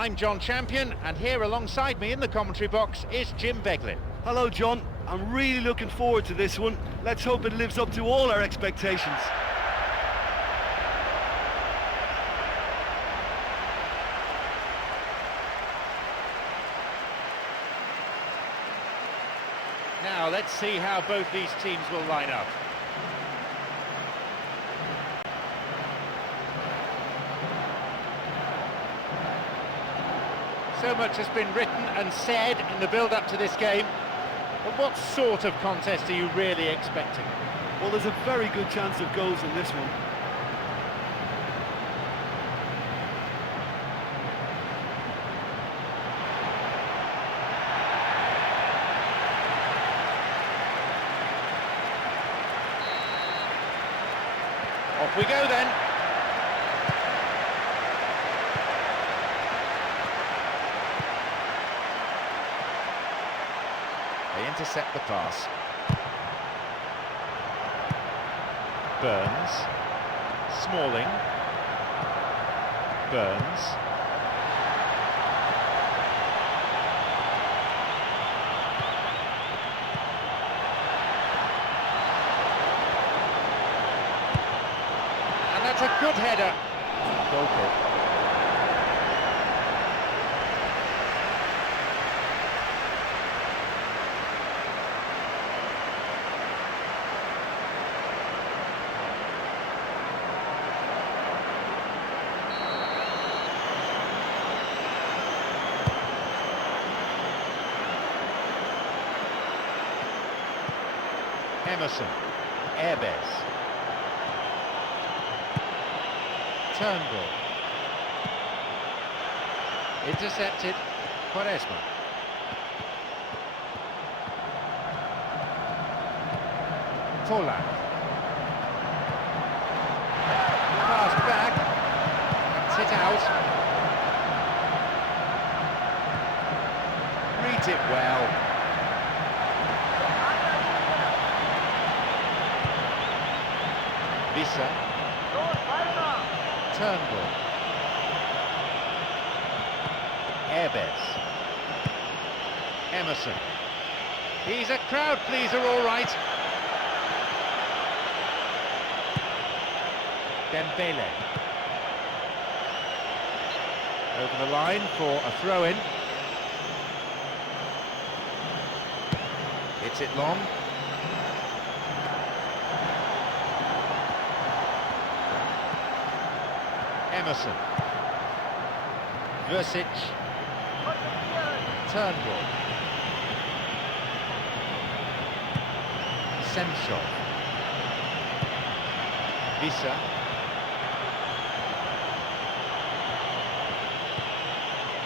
I'm John Champion, and here alongside me in the commentary box is Jim Beglin. Hello, John. I'm really looking forward to this one. Let's hope it lives up to all our expectations. Now, let's see how both these teams will line up. So much has been written and said in the build-up to this game, but what sort of contest are you really expecting? Well, there's a very good chance of goals in this one. Off we go then. They intercept the pass. Burns. Smalling. Burns. And that's a good header. Goal kick. Emerson, Airbez, Turnbull, intercepted, Quaresma, Tolan, pass back, cuts it out, reads it well. Visa, Turnbull, Airbez, Emerson. He's a crowd pleaser, all right. Dembele. Over the line for a throw-in. Hits it long. Emerson, Versic, Turnbull, Senshov, Visa,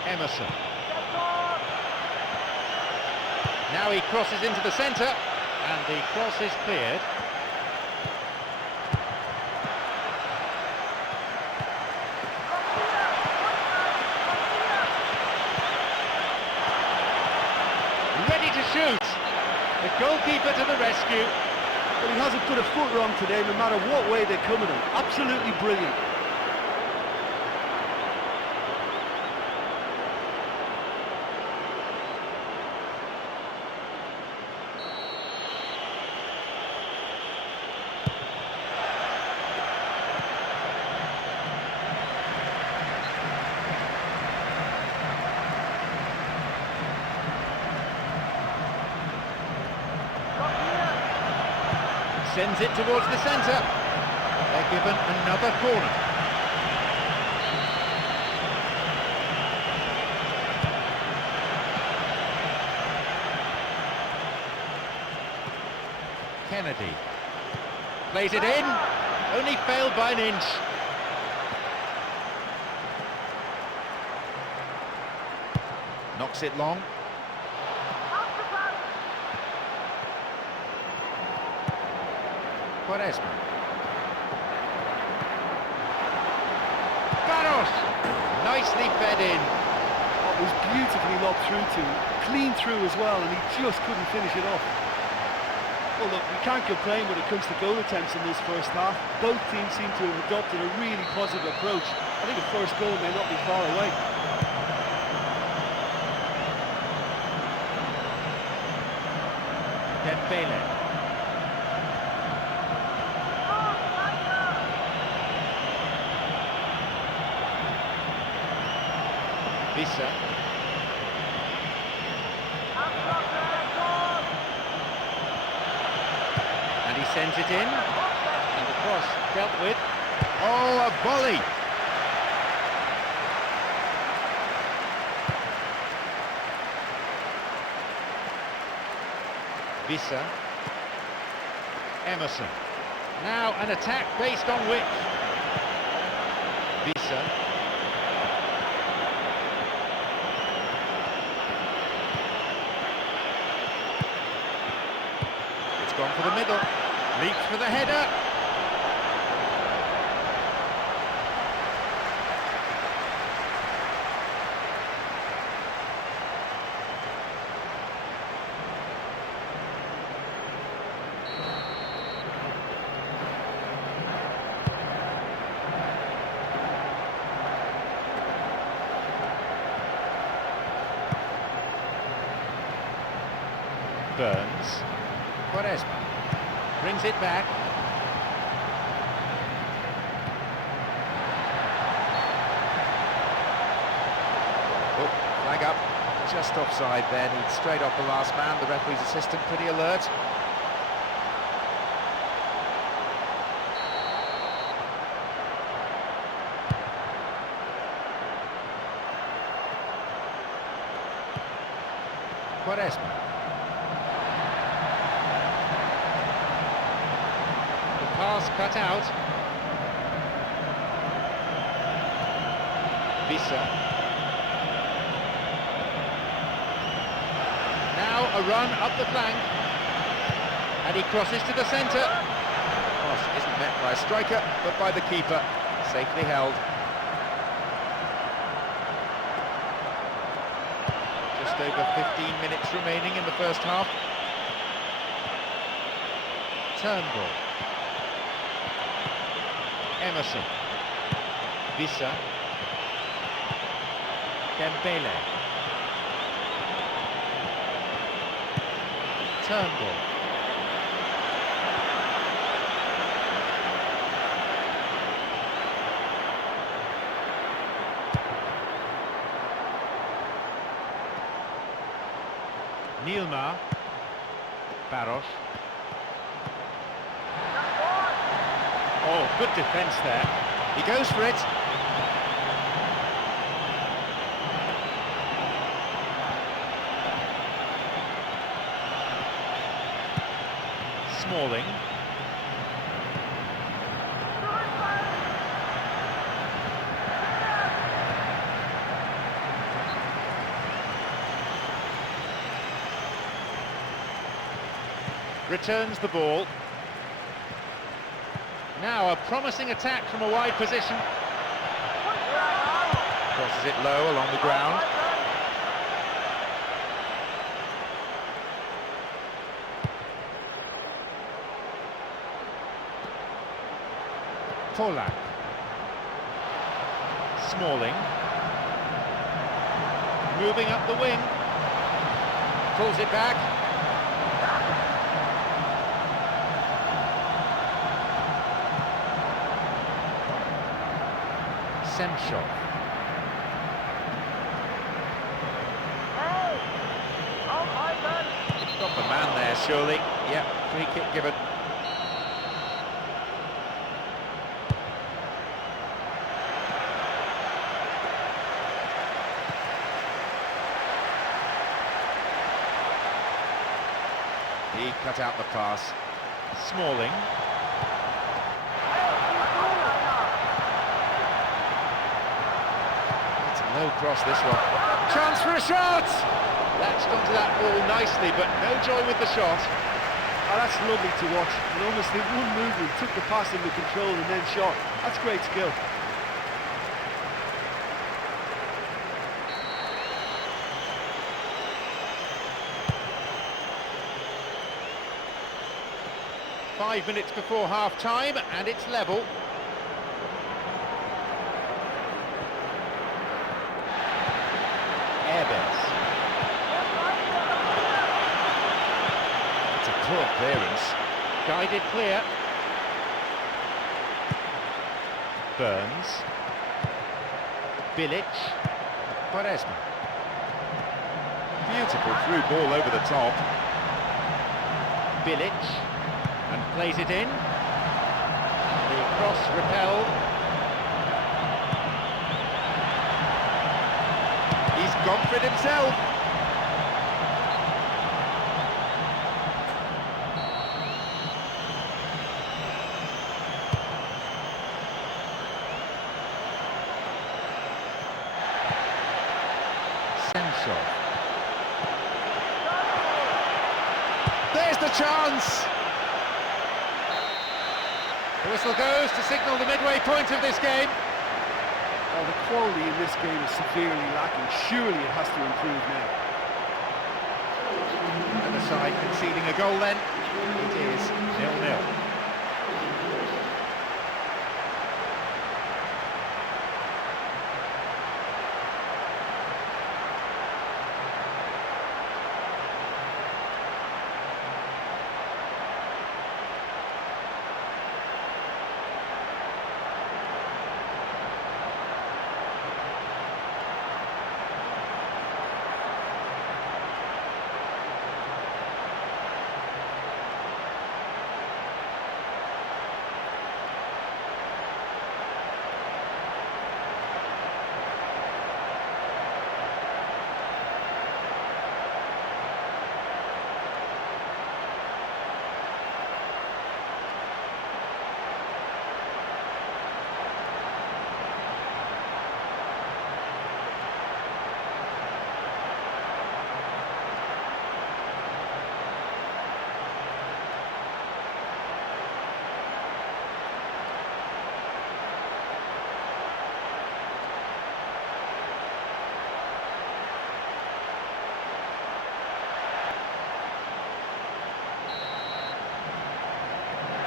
Emerson. Now he crosses into the centre, and the cross is cleared. Shoot! The goalkeeper to the rescue. Well, he hasn't put a foot wrong today, no matter what way they come at him. Absolutely brilliant. Sends it towards the centre. They're given another corner. Kennedy plays it in, only failed by an inch. Knocks it long. Quaresma. Toros! Nicely fed in. It was beautifully lobbed through to him, clean through as well, and he just couldn't finish it off. Well, look, we can't complain when it comes to goal attempts in this first half. Both teams seem to have adopted a really positive approach. I think the first goal may not be far away. Dembele. Visa. And he sends it in. And the cross dealt with. Oh, a volley! Visa. Emerson. Now an attack based on which? Visa. It's gone for the middle. Leaps for the header. Burns. Quaresma brings it back. Oh, flag up. Just offside there. Needs straight off the last man. The referee's assistant pretty alert. Quaresma. Pass cut out. Visa. Now a run up the flank. And he crosses to the centre. Cross isn't met by a striker, but by the keeper. Safely held. Just over 15 minutes remaining in the first half. Turnbull. Emerson. Visa. Dembele. Turnbull. Neilmar. Barros. Oh, good defence there. He goes for it. Smalling. Returns the ball. Now a promising attack from a wide position. Crosses it low along the ground. Polak. Smalling. Moving up the wing. Pulls it back. Semchov. Got the man there, surely. Yep, free kick given. He cut out the pass. Smalling. No cross this one. Chance for a shot! Latched onto that ball nicely, but no joy with the shot. Oh, that's lovely to watch. And almost in one movement, took the pass into control and then shot. That's great skill. Five minutes before half-time, and it's level. It's a push. clearance. Guided clear. Burns. Bilic. Quaresma. Beautiful through ball over the top. Bilic. And plays it in. The cross repelled. He's gone for it himself. There's the chance! The whistle goes to signal the midway point of this game. Well, the quality in this game is severely lacking. Surely it has to improve now. Other side conceding a goal then. It is 0-0.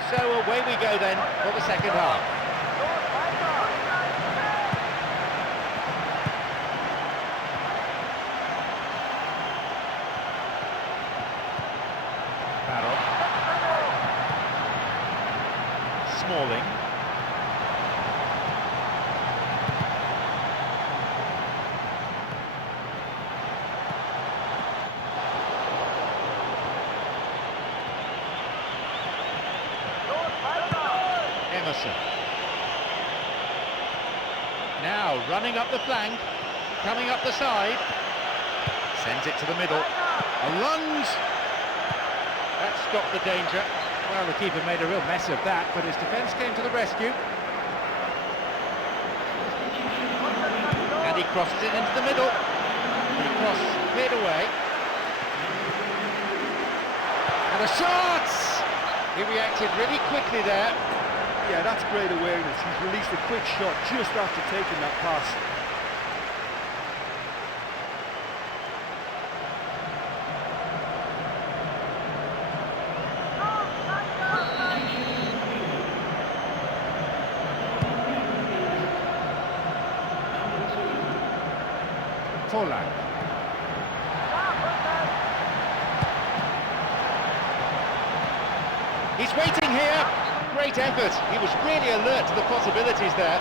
So away we go then for the second half. Barrow. Smalling. Now running up the flank, coming up the side, sends it to the middle, a lunge, that stopped the danger. Well, the keeper made a real mess of that, but his defence came to the rescue. And he crosses it into the middle, the cross cleared away, and a shot! He reacted really quickly there. Yeah, that's great awareness. He's released a quick shot just after taking that pass. Forlan. He's waiting here. Great effort. He was really alert to the possibilities there.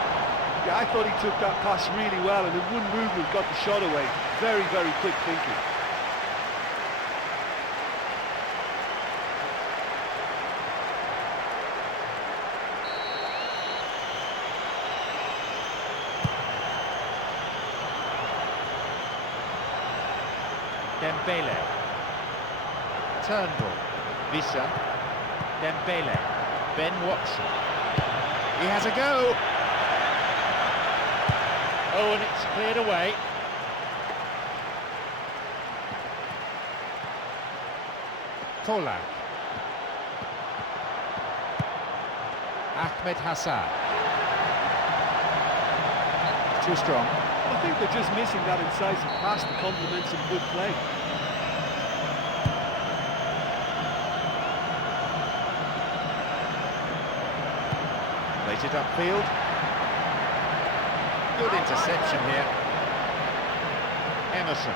Yeah, I thought he took that pass really well, and in one movement got the shot away. Very, very quick thinking. Dembele. Turnbull. Vissa. Dembele. Ben Watson. He has a go. Oh, and it's cleared away. Forlan. Ahmed Hassan. Too strong. I think they're just missing that incisive pass to complement some good play. Plays it upfield. Good interception here. Emerson.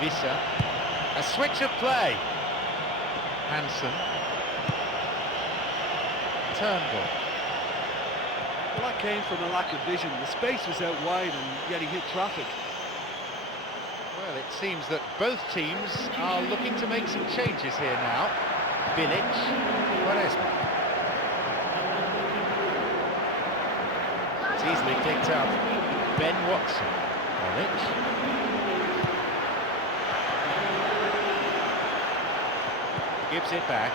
Vissa. A switch of play. Hansen. Turnbull. Well, that came from a lack of vision. The space was out wide and yet he hit traffic. Well, it seems that both teams are looking to make some changes here now. Bilic, Quaresma. It's easily picked up. Ben Watson. Bilic. Gives it back.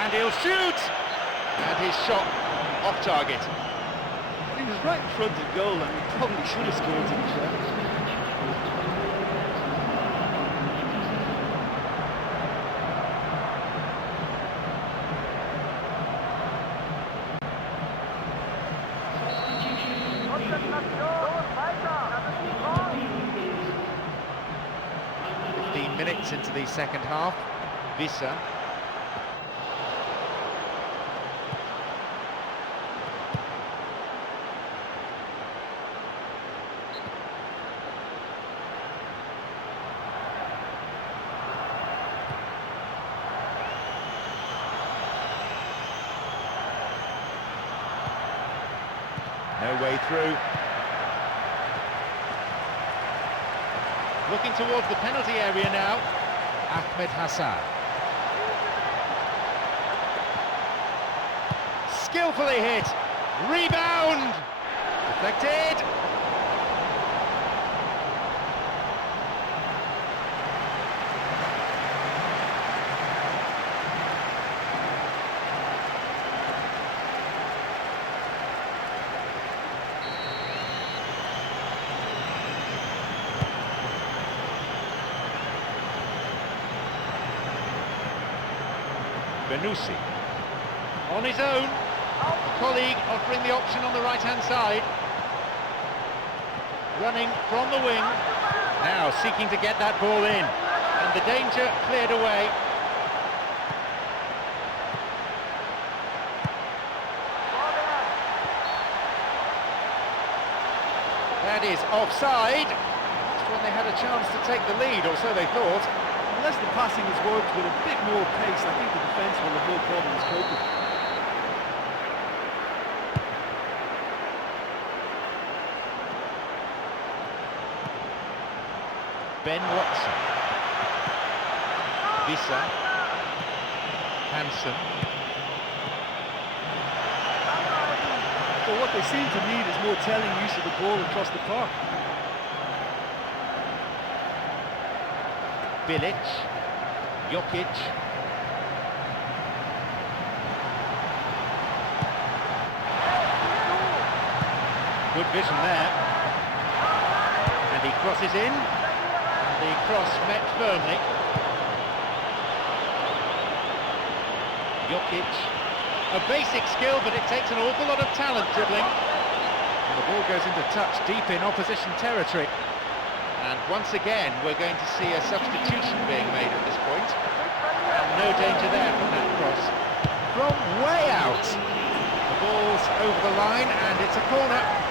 And he'll shoot! And his shot off target. He was right in front of goal and he probably should have scored, to be fair. Minutes into the second half. Vissa. No way through. Looking towards the penalty area now. Ahmed Hassan. Skillfully hit. Rebound. Deflected. Benusi on his own, a colleague offering the option on the right-hand side, running from the wing, now seeking to get that ball in, and the danger cleared away. That is offside, just when they had a chance to take the lead, or so they thought. Unless the passing has worked with a bit more pace, I think the defence will have no problems coping. Ben Watson. Vissa. Hansen. Well, what they seem to need is more telling use of the ball across the park. Bilic, Jokic. Good vision there. And he crosses in. And the cross met firmly. Jokic. A basic skill, but it takes an awful lot of talent dribbling. And the ball goes into touch deep in opposition territory. And once again, we're going to see a substitution being made at this point. And no danger there from that cross. From way out. The ball's over the line, and it's a corner.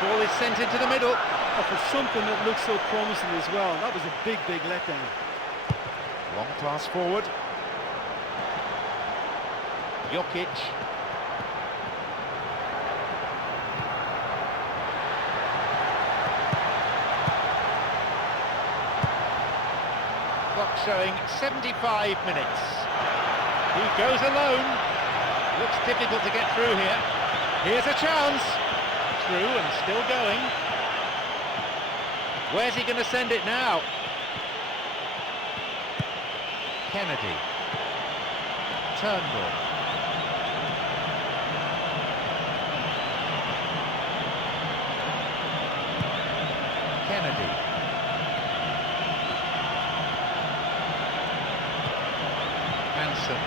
Ball is sent into the middle. Oh, for something that looks so promising as well. That was a big, big letdown. Long pass forward. Jokic. Clock showing 75 minutes. He goes alone. Looks difficult to get through here. Here's a chance. Through and still going. Where's he going to send it now? Kennedy. Turnbull. Kennedy. Hansen.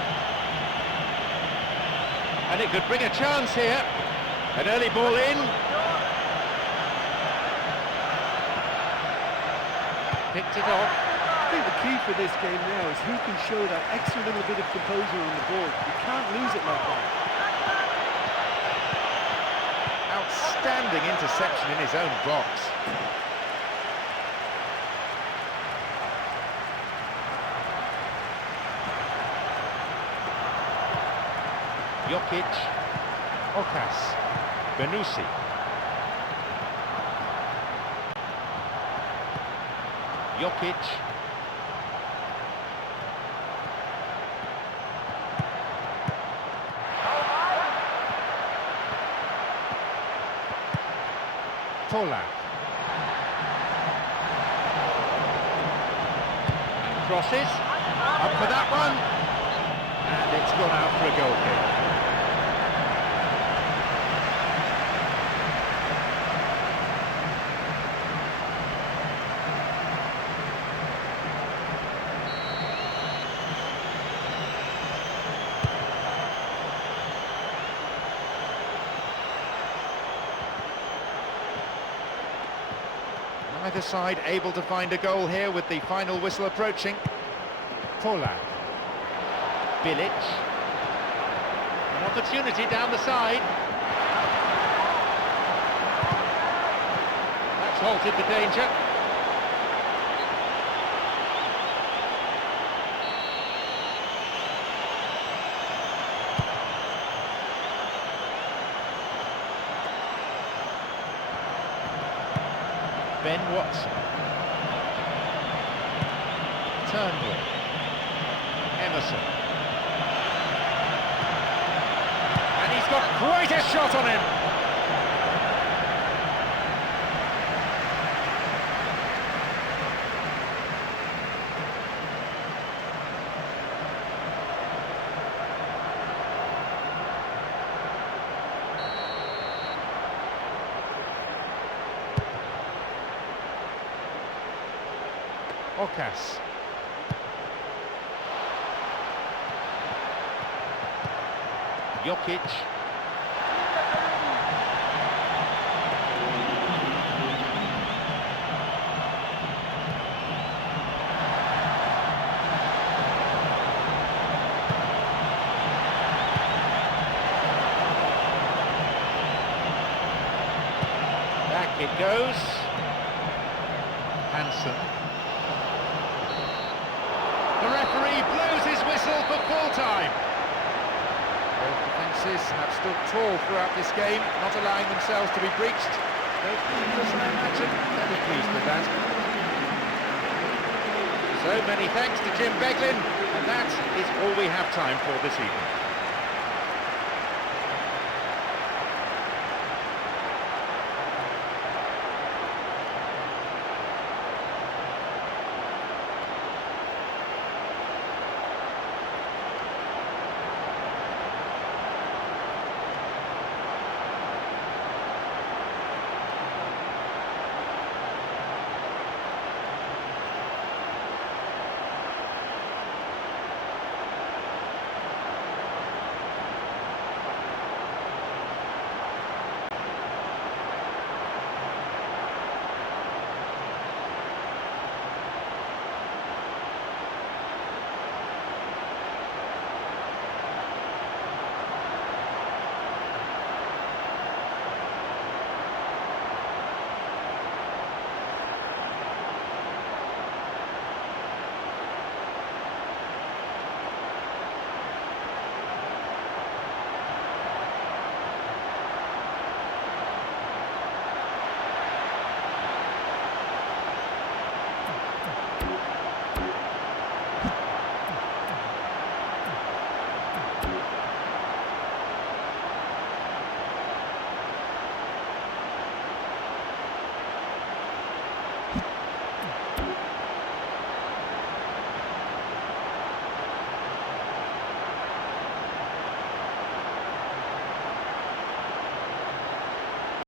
And it could bring a chance here. An early ball in. Picked it off. I think the key for this game now is who can show that extra little bit of composure on the ball. You can't lose it like that. Outstanding interception in his own box. Jokic, Okas, Benusi. Jokic. Polak. Crosses. Up for that one. And it's gone out for a goal kick. Either side able to find a goal here with the final whistle approaching. Polak. Bilic. An opportunity down the side. That's halted the danger. Ben Watson. Turnbull. Emerson. And he's got quite a shot on him. Okas. Jokic. Back it goes. Hansen. The referee blows his whistle for full time. Both defences have stood tall throughout this game, not allowing themselves to be breached. Both teams, I imagine, very pleased with that. So many thanks to Jim Beglin, and that is all we have time for this evening.